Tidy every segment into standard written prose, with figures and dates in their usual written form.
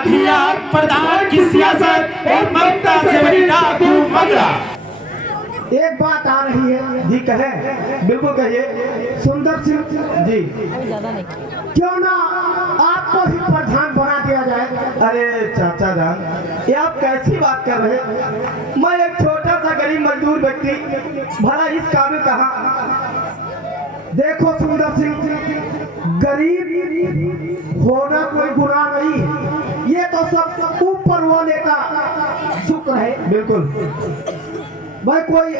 लाठियार प्रधान की सियासत और ममता से बड़ी डाकू मगरा। एक बात आ रही है जी कहें, बिल्कुल कहिए। सुंदर सिंह जी क्यों ना आपको ही प्रधान बना दिया जाए। अरे चाचा जान, ये आप कैसी बात कर रहे हैं? मैं एक छोटा सा गरीब मजदूर व्यक्ति, भला इस काबिल कहाँ। देखो सुंदर सिंह, गरीब होना कोई गुनाह नहीं है, ये तो सब ऊपर वाले का शुक्र है। बिल्कुल भाई कोई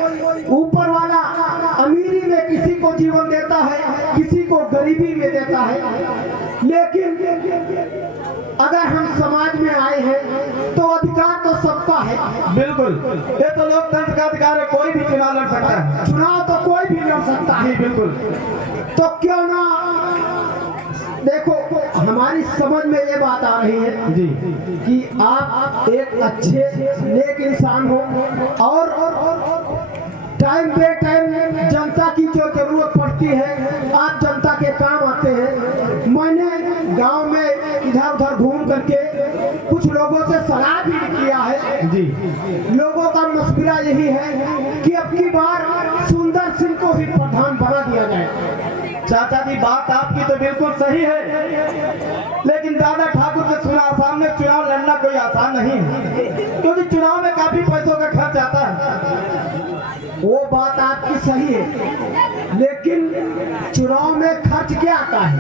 ऊपर वाला अमीरी में किसी को जीवन देता है, किसी को गरीबी में देता है, लेकिन अगर हम समाज में आए हैं तो अधिकार तो सबका है। बिल्कुल, ये तो लोकतंत्र का अधिकार है, कोई भी चुनाव लड़ सकता है। चुनाव तो कोई भी लड़ सकता है। बिल्कुल, तो क्यों ना देखो, हमारी समझ में ये बात आ रही है जी कि आप एक अच्छे नेक इंसान हो और टाइम पे टाइम जनता की जो जरूरत पड़ती है आप जनता के काम आते हैं। मैंने गांव में इधर उधर घूम करके कुछ लोगों से सलाह भी किया है जी। लोगों का मशवरा यही है कि अब की बार सुंदर सिंह को ही प्रधान बना दिया जाए। चाचा जी, बात आपकी तो बिल्कुल सही है, लेकिन दादा ठाकुर से सुना आसाम में चुनाव लड़ना कोई आसान नहीं है, क्योंकि चुनाव में काफी पैसों का खर्च आता है। वो बात आपकी सही है, लेकिन चुनाव में खर्च क्या आता है?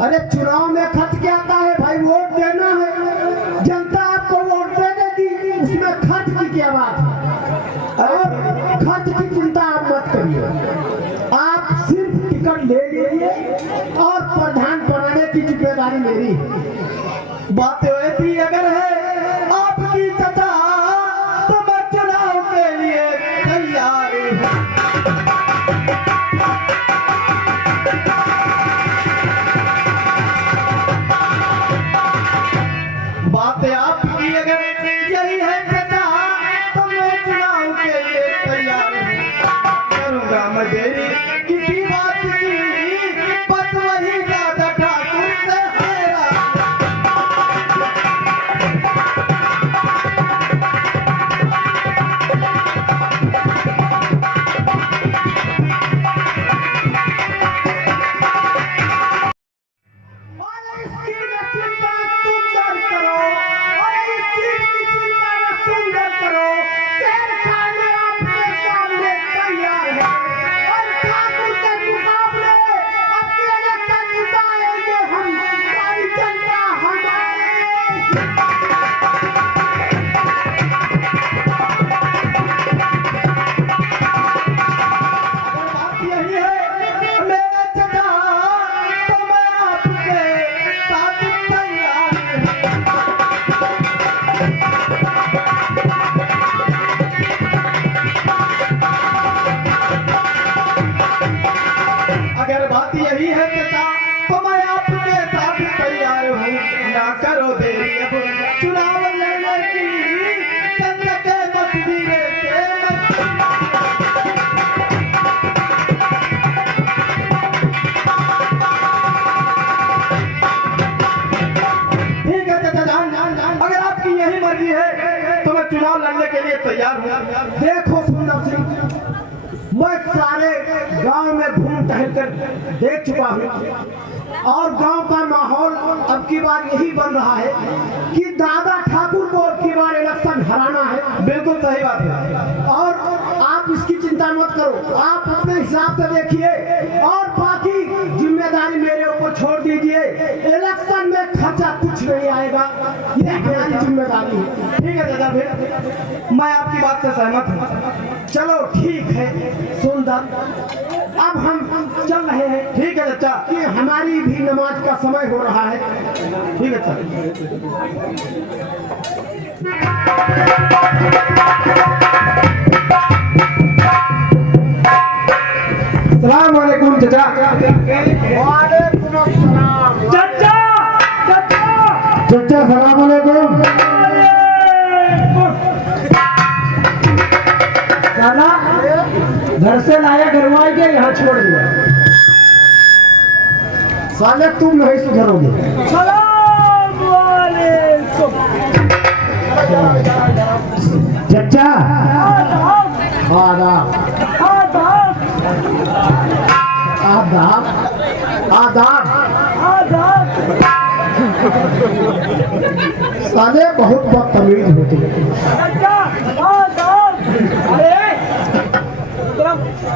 अरे चुनाव में खर्च क्या आता है भाई? वोट देना है, जनता आपको वोट दे देगी, उसमें खर्च की क्या बात है? और खर्च की चिंता आप मत करिए, आप सिर्फ टिकट ले लीजिए और प्रधान बनाने की जिम्मेदारी मेरी है। बात वैसी अगर है आपकी चाचा, तो मैं चुनाव के लिए तैयार हूँ। बात आपकी अगर यही है चाचा, तो मैं चुनाव के लिए तैयार हूँ। करूँगा मैं देरी किसी बात की, बस वही दादा ठाकुर से हैरान। अगर बात यही है पिता, तो मैं आपके साथ तैयार हूँ। ना करो देरी अब चुनाव लड़ने की, संग के मजबूरे से ठीक है चाचा जान, अगर आपकी यही मर्जी है तो मैं चुनाव लड़ने के लिए तैयार हूँ। देखो सुंदर सिंह, मैं सारे गांव में घूम टहल कर देख चुका हूँ और गांव का माहौल अब की बार यही बन रहा है कि दादा ठाकुर को अब की बार इलेक्शन हराना है। बिल्कुल सही बात है, और आप इसकी चिंता मत करो, आप अपने हिसाब से देखिए और बाकी जिम्मेदारी मेरे ऊपर छोड़ दीजिए। इलेक्शन में खर्चा कुछ नहीं आएगा, ये हमारी जिम्मेदारी है। ठीक है दादा, फिर मैं आपकी बात से सहमत हूँ। चलो ठीक है सुंदर, अब हम चल रहे हैं। ठीक है चाचा, कि हमारी भी नमाज का समय हो रहा है। ठीक है चाचा। सलाम वालेकुम चाचा। वालेकुम अस्सलाम चाचा चाचा चाचा, सलाम वालेकुम। साला घर से लाया घरवाई के यहाँ छोड़ दिया, साले तुम नहीं सुधरोगे। सलाम वालेकुम। साहब, आदाब। साले बहुत बदतमीज होते हैं,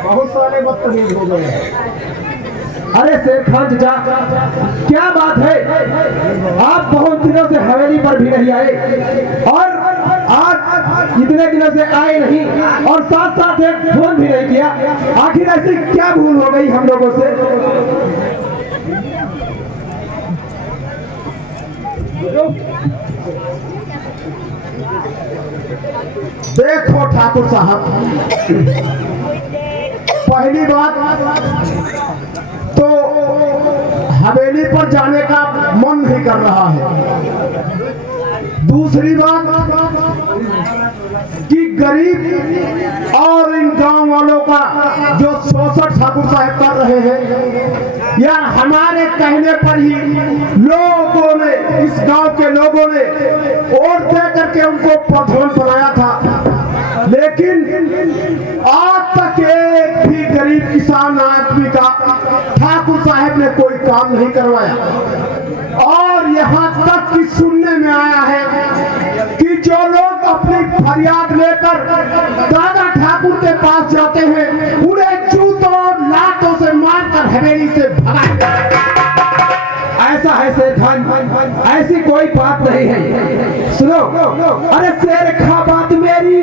बहुत सारे बदतमीज हो गए। अरे शेर खान चाचा, क्या बात है, आप बहुत दिनों से हवेली पर भी नहीं आए और आज इतने दिनों से आए नहीं और साथ साथ एक फोन भी नहीं किया। आखिर ऐसी क्या भूल हो गई हम लोगों से? देखो ठाकुर साहब, पहली बात तो हवेली पर जाने का मन नहीं कर रहा है। दूसरी बात कि गरीब और इन गांव वालों का जो शोषण ठाकुर साहब कर रहे हैं, या हमारे कहने पर ही लोगों ने, इस गांव के लोगों ने वोट दे करके उनको प्रधान बनाया था, लेकिन आज तक एक भी गरीब किसान आदमी का ठाकुर साहब ने कोई काम नहीं करवाया। और यहाँ तक कि सुनने में आया है कि जो लोग अपनी फरियाद लेकर दादा ठाकुर के पास जाते हैं, उन्हें जूतों और लातों से मारकर हवेली से भगाते। ऐसा है शेर खान, ऐसी कोई बात नहीं है। सुनो, अरे शेर खा बात मेरी,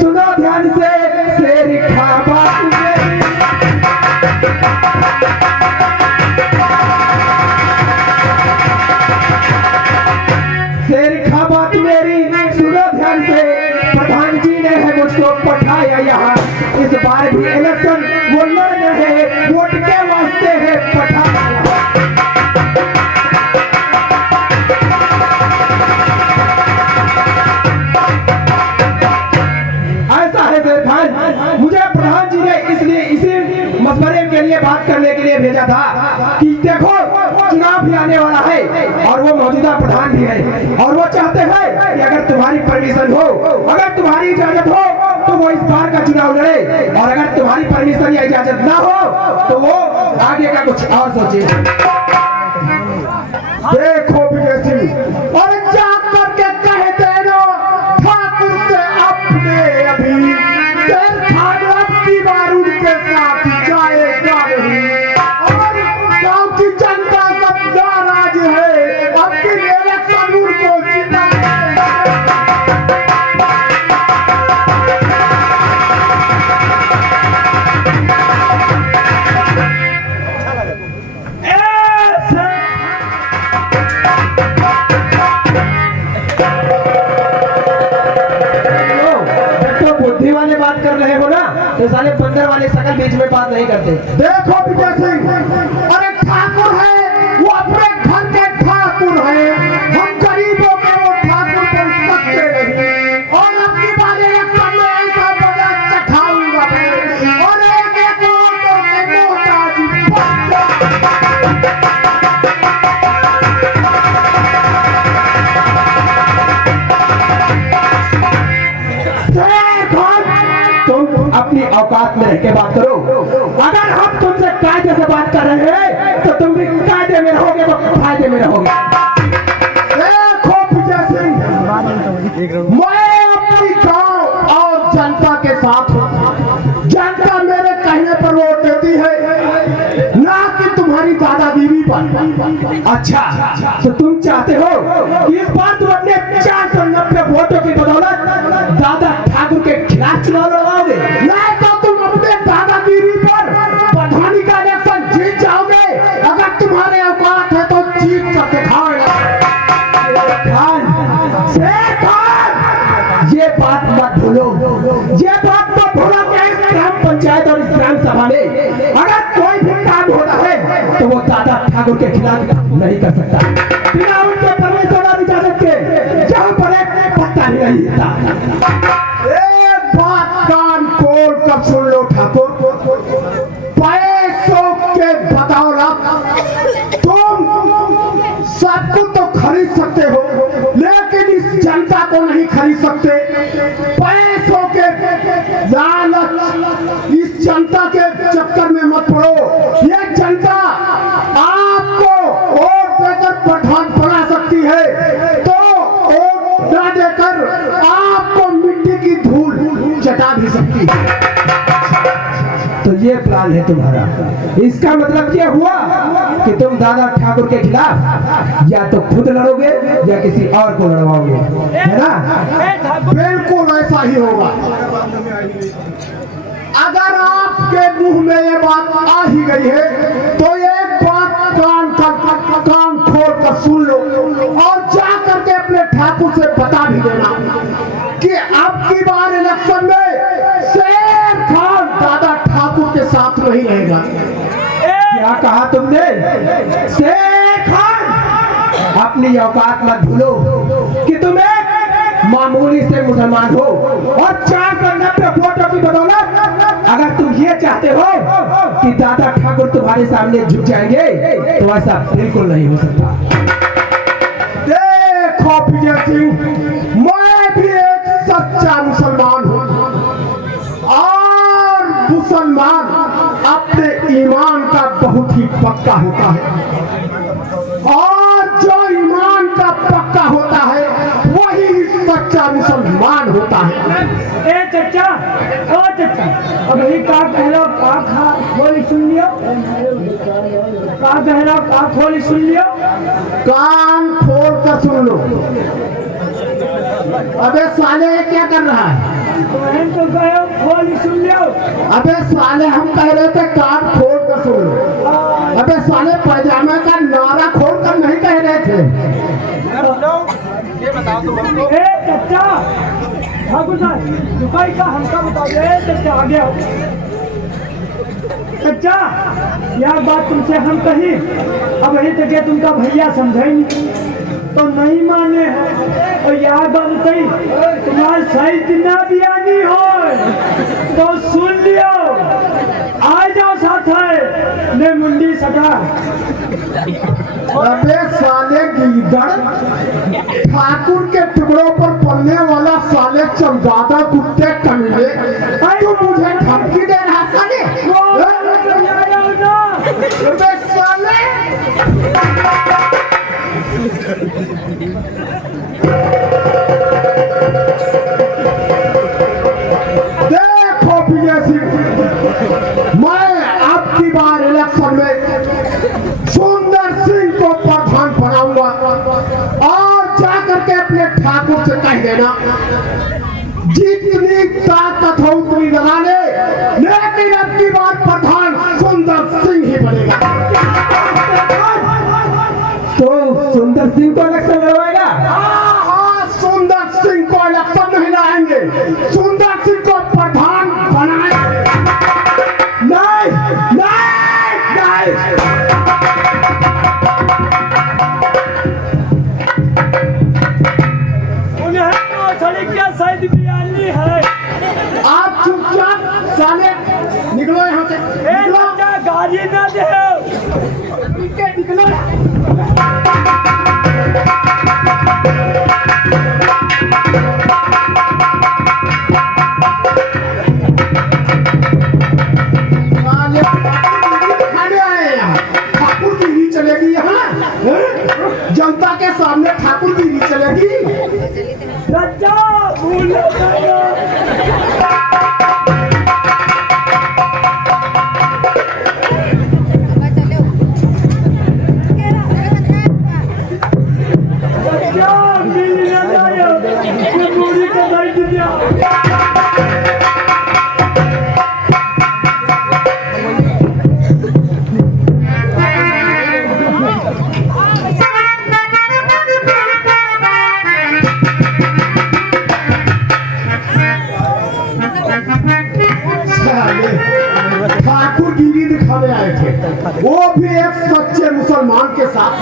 सुनो ध्यान से, शेर खा बात मेरी। शेर खा बात मेरी, सुनो ध्यान से, प्रधान जी ने है मुझको पठाया यहाँ, इस बार भी इलेक्शन वो लड़ रहे, वोट के वास्ते है पठाया। मुझे प्रधान जी ने इसलिए इसी मशवरे के लिए बात करने के लिए भेजा था कि देखो चुनाव भी आने वाला है और वो मौजूदा प्रधान भी है और वो चाहते हैं कि अगर तुम्हारी परमिशन हो, अगर तुम्हारी इजाजत हो तो वो इस बार का चुनाव लड़े, और अगर तुम्हारी परमिशन या इजाजत ना हो तो वो आगे का कुछ और सोचे। देखो विजय सिंह, और जा करके कह देना ठाकुर से अपने अभी की बार उनके साथ जाएगा नहीं, और गांव की जनता सब नाराज है, अब की इलेक्शन उनको बुद्धि वाले बात कर रहे हो ना, तो साले बंदर वाले शकल बीच में बात नहीं करते। देखो विजय सिंह, अरे ठाकुर है वो अपने घर के ठाकुर है, हम गरीबों के वो ठाकुर बन सकते नहीं, और अपनी बार इलेक्शन में ऐसा बड़ा चखाऊंगा मैं, और एक वोटों के मोहताज अपनी औकात में रह के बात करो। अगर हम तुमसे कायदे से बात कर रहे हैं तो तुम भी कायदे में रहोगे तो फायदे में रहोगे। देखो विजय सिंह, मैं अपनी गांव और जनता के साथ हूं। जनता मेरे कहने पर वोट देती है, ना कि तुम्हारी दादागिरी पर। अच्छा, तो तुम चाहते हो कि इस बार तुम अपने 490 वोटों की बदौलत दादा ठाकुर के खिलाफ चुनाव लड़वाओगे? नहीं तो तुम अपने दादागिरी पर प्रधानी का इलेक्शन जीत जाओगे। अगर तुम्हारे औकात है तो जीत कर दिखाओगे। ये बात मत भूलो, ये बात मत भूलो कि इस ग्राम पंचायत और इस ग्राम सभा में अगर कोई भी काम होता है तो वो दादा ठाकुर के खिलाफ नहीं कर सकता, बिना उनके परमिशन और इजाजत के जहाँ पर एक पत्ता भी नहीं हिलता। एक बात कान खोल कर सुन लो ठाकुर, पैसों के बदौलत तुम सब कुछ तो खरीद सकते हो, लेकिन इस जनता को नहीं खरीद सकते। पैसों के लालच, इस जनता के चक्कर में मत पड़ो। ये जनता भी सकती है। तो ये प्लान है तुम्हारा। इसका मतलब ये हुआ कि तुम दादा ठाकुर के खिलाफ या तो खुद लड़ोगे या किसी और को लड़वाओगे, है ना? बिल्कुल ऐसा ही होगा। अगर आपके मुंह में ये बात आ ही गई है तो एक बात कान खोल कर सुन लो और जा करके अपने ठाकुर से बता भी देना कि अब की बार इलेक्शन में शेर खान दादा ठाकुर के साथ नहीं रहेगा। क्या कहा तुमने? शेर खान, अपनी औकात मत भूलो कि तुम एक मामूली से मुसलमान हो और 490 वोटों की बदौलत अगर तुम ये चाहते हो कि दादा ठाकुर तुम्हारे सामने झुक जाएंगे तो ऐसा बिल्कुल नहीं हो सकता। देखो विजय सिंह, मैं भी एक सच्चा मुसलमान हूँ और मुसलमान अपने ईमान का बहुत ही पक्का होता है और जो ईमान का पक्का होता है वही सच्चा मुसलमान होता है। ए चचा, ओ चचा, अब ही का कहलो का खा खोली सुन लियो, का कहलो का खोली सुन लियो, कान खोल कर सुन लो। अबे साले ये क्या कर रहा है? बहन तो कहो खोली सुन लियो। अबे साले हम कह रहे थे कान खोल कर सुन लो। अबे साले पैजामे का नारा खोल कर नहीं कह रहे थे। ए चचा, ठाकुर साहब दुकाई का हमका बता दे। चचा आगे आओ। चचा, यह बात तुमसे हम कही, अब यही तक तुमका भैया समझेंगे तो नहीं माने हैं और याद बताई तुम्हारे सही जितना भी आनी हो तो सुन लियो, आ जाओ साथ है ने मुंडी सटा। अबे साले गीदड़, ठाकुर के टुकड़ों पर पलने वाला साले चमगादड़ कुत्ते कमीने, तू मुझे धमकी दे रहा साले? अबे साले देखो विजय सिंह, मैं अब की बार इलेक्शन में सुंदर सिंह को प्रधान बनाऊंगा और जाकर के अपने ठाकुर से कह देना जितनी ताकत हो उतनी लगा ले, लेकिन अब की बार प्रधान सुंदर सिंह ही बनेगा। तो सुंदर सिंह को इलेक्शन लड़वाएगा? हाँ, सुंदर सिंह को इलेक्शन नहीं लाएंगे, सुंदर सिंह को प्रधान बनाएंगे। नहीं नहीं नहीं, उन्हें तो थोड़ी क्या शायद बयानी है। आप चुपचाप साले निकलो यहाँ से, ए निकलो। चचा गाड़ी ना दे। निकलो। साले खाने आए हैं। ठाकुर गिरी चलेगी यहाँ, हैं? जनता के सामने ठाकुर गिरी चलेगी। चचा भूल गया। ठाकुर गिरी दिखाने आए थे, वो भी एक सच्चे मुसलमान के साथ।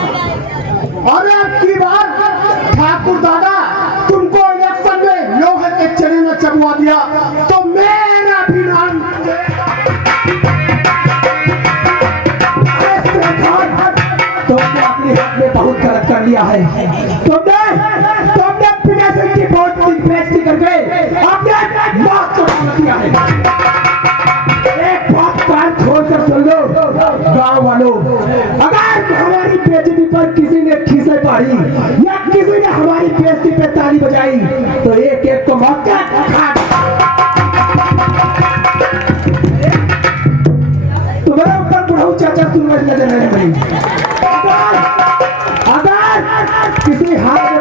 और अब की बार ठाकुर दादा तुमको इलेक्शन में लोहे के चने में चबवा दिया तो मेरा भी नाम तुमने अपने हाथ में बहुत गलत कर लिया है। तुमने विजय सिंह की वोट की बेइज्जती करके अपने मौत को मार दिया है। एक बात कान खोलकर सुन लो गांव वालों, अगर हमारी बेइज्जती पर किसी ने खीसे पाड़ी या किसी ने हमारी बेइज्जती पे ताली बजाई तो एक एक को मौत का तुम्हारे ऊपर बुढ़ऊ चाचा तुम्हारी नजर नहीं पड़ी। अगर किसी हाथ